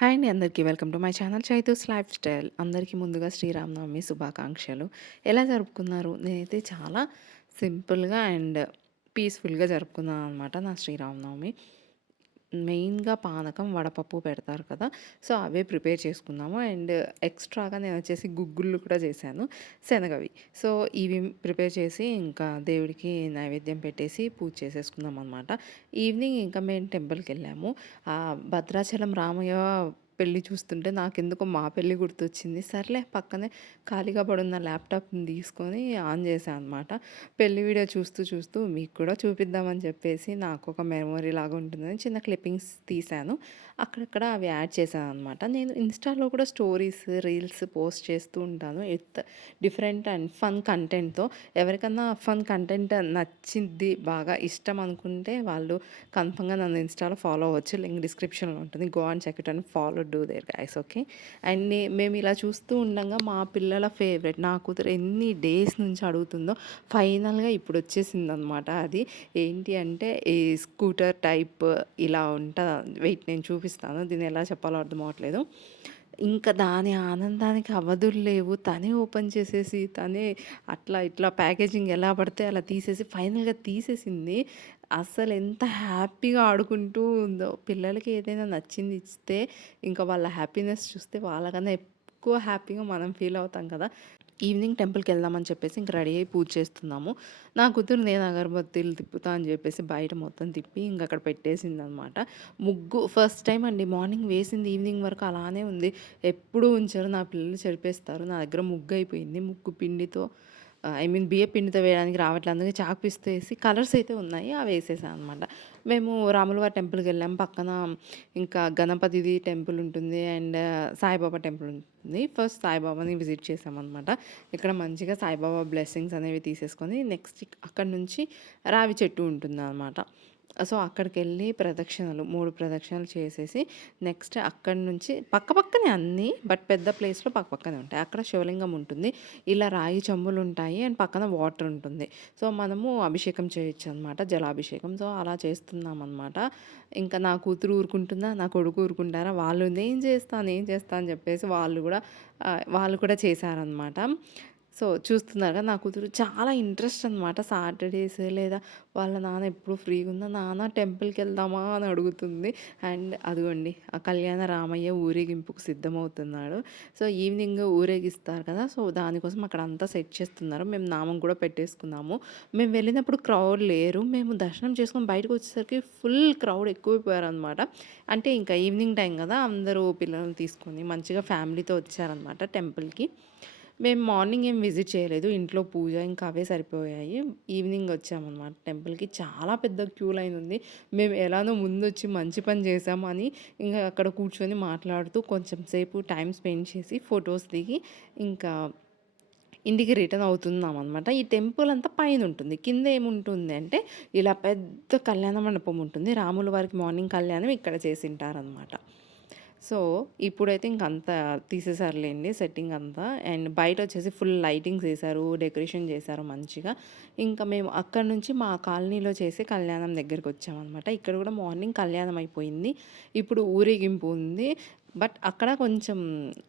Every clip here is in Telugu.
హాయ్ అండి అందరికీ welcome to my channel Chaitu's life style. అందరికీ ముందుగా శ్రీరామనవమి శుభాకాంక్షలు. ఎలా జరుపుకున్నారు? నేనైతే చాలా సింపుల్‌గా అండ్ పీస్‌ఫుల్‌గా జరుపుకున్నాను అనమాట నా శ్రీరామనవమి. మెయిన్‌గా పానకం, వడపప్పు పెడతారు కదా! సో, అవే ప్రిపేర్ చేసుకున్నాము. అండ్ ఎక్స్‌ట్రాగా నేనొచ్చేసి గుగ్గుళ్ళు కూడా చేశాను శనగవి. సో, ఇవి ప్రిపేర్ చేసి ఇంకా దేవుడికి నైవేద్యం పెట్టేసి పూజ చేసేసుకున్నామనమాట. ఈవినింగ్ ఇంకా మేము టెంపుల్‌కెళ్ళాము. భద్రాచలం రామయ్య పెళ్లి చూస్తుంటే నాకెందుకో మా పెళ్లి గుర్తొచ్చింది. సర్లే పక్కనే ఖాళీగా పడున్న ల్యాప్‌టాప్‌ని తీసుకొని ఆన్ చేశా అనమాట. పెళ్లి వీడియో చూస్తూ, చూస్తూ మీకు కూడా చూపిద్దామని చెప్పేసి నాకొక మెమొరీ లాగా ఉంటుందని చిన్న క్లిప్పింగ్స్ తీశాను. అక్కడక్కడ అవి యాడ్ చేశాననమాట. నేను ఇన్‌స్టాలో కూడా స్టోరీస్, రీల్స్ పోస్ట్ చేస్తూ ఉంటాను. డిఫరెంట్ అండ్ ఫన్ కంటెంట్‌తో. ఎవరికన్నా ఫన్ కంటెంట్ నచ్చిద్ది, బాగా ఇష్టం అనుకుంటే వాళ్ళు కన్ఫర్మ్‌గా నన్ను ఇన్‌స్టాలో ఫాలో అవ్వచ్చు. లింక్ డిస్క్రిప్షన్‌లో ఉంటుంది. Go and check it and follow do there guys. Okay. And మేము ఇలా చూస్తూ ఉండంగా మా పిల్లల ఫేవరెట్ నా కూతురు ఎన్ని డేస్ నుంచి అడుగుతుందో ఫైనల్‌గా ఇప్పుడు వచ్చేసిందనమాట అది. ఏంటి అంటే ఈ స్కూటర్ టైప్ ఇలా ఉంటది. వెయిట్ నేను చూపిస్తాను. దీన్ని ఎలా చెప్పాలో అర్థం అవ్వట్లేదు. ఇంకా దాని ఆనందానికి అవధులు లేవు. తనే ఓపెన్ చేసేసి, తనే అట్లా ఇట్లా ప్యాకేజింగ్ ఎలా పడితే అలా తీసేసి ఫైనల్‌గా తీసేసింది. అసలెంత హ్యాపీగా ఆడుకుంటూ ఉందో. పిల్లలకి ఏదైనా నచ్చింది ఇస్తే ఇంకా వాళ్ళ హ్యాపీనెస్ చూస్తే వాళ్ళకన్నా ఎక్కువ హ్యాపీగా మనం ఫీల్ అవుతాం కదా! ఈవినింగ్ టెంపుల్‌కెళ్దామని చెప్పేసి ఇంక రెడీ అయ్యి పూజ చేస్తున్నాము. నా కూతురు నేను అగరబత్తీలు తిప్పుతా అని చెప్పేసి బయట మొత్తం తిప్పి ఇంక అక్కడ పెట్టేసిందనమాట. ముగ్గు ఫస్ట్ టైమ్ అండి. మార్నింగ్ వేసింది ఈవినింగ్ వరకు అలానే ఉంది. ఎప్పుడూ ఉంచరు. నా పిల్లలు చెరిపేస్తారు. నా దగ్గర ముగ్గయిపోయింది. ముగ్గు పిండితో ఐ మీన్ బియ్యపు పిండితో వేయడానికి రావట్లే. అందుకే చాక్ పీస్‌తో ఏసి కలర్స్ అయితే ఉన్నాయి. అవేసేసా అనమాట. మేము రాములవారి టెంపుల్‌కెళ్ళాం. పక్కన ఇంకా గణపతిది టెంపుల్ ఉంటుంది. అండ్ సాయిబాబా టెంపుల్ ఉంటుంది. ఫస్ట్ సాయిబాబాని విజిట్ చేశామనమాట. ఇక్కడ మంచిగా సాయిబాబా బ్లెస్సింగ్స్ అనేవి తీసేసుకొని నెక్స్ట్ అక్కడి నుంచి రావి చెట్టు ఉంటుందనమాట. సో, అక్కడికెళ్ళి ప్రదక్షిణలు 3 ప్రదక్షిణలు చేసేసి నెక్స్ట్ అక్కడి నుంచి పక్కపక్కనే అన్నీ. బట్ పెద్ద ప్లేస్‌లో పక్కపక్కనే ఉంటాయి. అక్కడ శివలింగం ఉంటుంది. ఇలా రాగి చెంబులుంటాయి అండ్ పక్కన వాటర్ ఉంటుంది. సో, మనము అభిషేకం చేయొచ్చనమాట. జలాభిషేకం. సో, అలా చేస్తున్నామనమాట. ఇంకా నా కూతురు ఊరుకుంటుందా, నా కొడుకు ఊరుకుంటారా, వాళ్ళు నేను చేస్తా, నేను చేస్తా అని చెప్పేసి వాళ్ళు కూడా చేశారనమాట. సో, చూస్తున్నారు కదా! నా కూతురు చాలా ఇంట్రెస్ట్ అనమాట. సాటర్‌డేస్ లేదా వాళ్ళ నాన్న ఎప్పుడు ఫ్రీగున్నా, "నాన్న టెంపుల్‌కెళ్దామా" అని అడుగుతుంది. అండ్ అదిగోండి ఆ కళ్యాణ రామయ్య ఊరేగింపుకు సిద్ధమవుతున్నాడు. సో, ఈవినింగ్ ఊరేగిస్తారు కదా! సో, దానికోసం అక్కడంతా సెట్ చేస్తున్నారు. మేము నామం కూడా పెట్టేసుకున్నాము. మేము వెళ్ళినప్పుడు క్రౌడ్ లేరు. మేము దర్శనం చేసుకొని బయటకొచ్చేసరికి ఫుల్ క్రౌడ్ ఎక్కువైపోయారనమాట. అంటే ఇంకా ఈవినింగ్ టైం కదా! అందరూ పిల్లల్ని తీసుకొని మంచిగా ఫ్యామిలీతో వచ్చారనమాట టెంపుల్‌కి. మేము మార్నింగ్ ఏం విజిట్ చేయలేదు. ఇంట్లో పూజ ఇంకా అవే సరిపోయాయి. ఈవినింగ్ వచ్చామనమాట టెంపుల్‌కి. చాలా పెద్ద క్యూ లైన్ ఉంది. మేము ఎలానో ముందొచ్చి మంచి పని చేశామని ఇంగ అక్కడ కూర్చొని మాట్లాడుతూ కొంచెం సేపు టైమ్ స్పెండ్ చేసి ఫోటోస్ దిగి ఇంకా ఇంటికి రిటర్న్ అవుతున్నామనమాట. ఈ టెంపుల్ అంతా పైనుంటుంది. కింద ఏముంటుంది అంటే ఇలా పెద్ద కళ్యాణ మండపం ఉంటుంది. రాముల వారికి మార్నింగ్ కళ్యాణం ఇక్కడ చేసింటారనమాట. సో, ఇప్పుడైతే ఇంకంతా తీసేసారులెండి సెట్టింగ్ అంతా. అండ్ బయటొచ్చేసి ఫుల్ లైటింగ్స్ ఏశారు, డెకరేషన్ చేశారు మంచిగా. ఇంకా మేము అక్కడి నుంచి మా కాలనీలో చేసే కళ్యాణం దగ్గరికొచ్చామనమాట. ఇక్కడ కూడా మార్నింగ్ కళ్యాణం అయిపోయింది. ఇప్పుడు ఊరేగింపు ఉంది. బట్ అక్కడ కొంచెం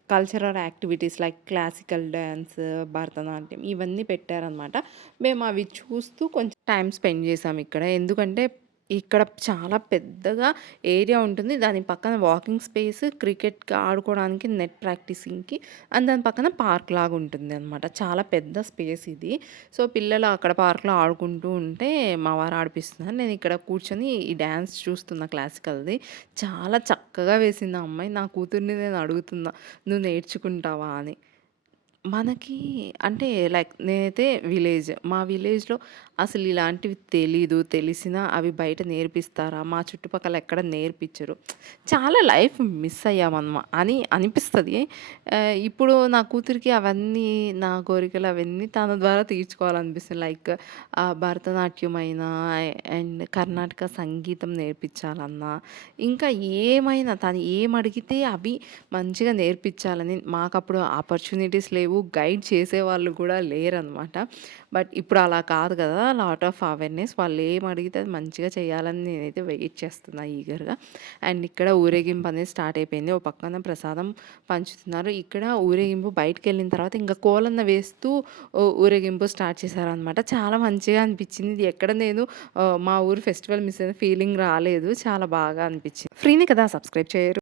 cultural activities like classical dance, Bharatanatyam ఇవన్నీ పెట్టారనమాట. మేము అవి చూస్తూ కొంచెం టైమ్ స్పెండ్ చేశాం ఇక్కడ. ఎందుకంటే ఇక్కడ చాలా పెద్దగా ఏరియా ఉంటుంది. దాని పక్కన వాకింగ్ స్పేస్, క్రికెట్‌కి ఆడుకోవడానికి నెట్ ప్రాక్టీసింగ్‌కి అండ్ దాని పక్కన పార్క్ లాగా ఉంటుందనమాట. చాలా పెద్ద స్పేస్ ఇది. సో, పిల్లలు అక్కడ పార్క్‌లో ఆడుకుంటూ ఉంటే మా వారు ఆడిపిస్తున్నారు. నేను ఇక్కడ కూర్చొని ఈ డాన్స్ చూస్తున్నా క్లాసికల్‌ది. చాలా చక్కగా వేసింది ఆ అమ్మాయి. నా కూతుర్ని నేను అడుగుతున్నా, "నువ్వు నేర్చుకుంటావా" అని. మనకి అంటే లైక్ నేనైతే మా విలేజ్‌లో అసలు ఇలాంటివి తెలీదు. తెలిసినా అవి బయట నేర్పిస్తారా? మా చుట్టుపక్కల ఎక్కడ నేర్పించరు. చాలా లైఫ్ మిస్ అని అనిపిస్తది. ఇప్పుడు నా కూతురికి అవన్నీ నా కోరికలు అవన్నీ తన ద్వారా తీర్చుకోవాలనిపిస్తుంది. లైక్ భరతనాట్యం అయినా అండ్ కర్ణాటక సంగీతం నేర్పించాలన్నా, ఇంకా ఏమైనా తను ఏమడిగితే అవి మంచిగా నేర్పించాలని మాకప్పుడు ఆపర్చునిటీస్ లేవు. లేవు. గైడ్ చేసేవాళ్ళు కూడా లేరనమాట. బట్ ఇప్పుడు అలా కాదు కదా! Lot of awareness. వాళ్ళేం అడిగితే అది మంచిగా చేయాలని నేనైతే వెయిట్ చేస్తున్నా ఈగర్‌గా. అండ్ ఇక్కడ ఊరేగింపు అనేది స్టార్ట్ అయిపోయింది. ఓ పక్కన ప్రసాదం పంచుతున్నారు. ఇక్కడ ఊరేగింపు బయటికెళ్ళిన తర్వాత ఇంకా కోలన్న వేస్తూ ఊరేగింపు స్టార్ట్ చేశారనమాట. చాలా మంచిగా అనిపించింది. ఇది ఎక్కడ నేను మా ఊరు ఫెస్టివల్ మిస్ అయిన ఫీలింగ్ రాలేదు. చాలా బాగా అనిపించింది. ఫ్రీనే కదా! సబ్స్క్రైబ్ చేయరు.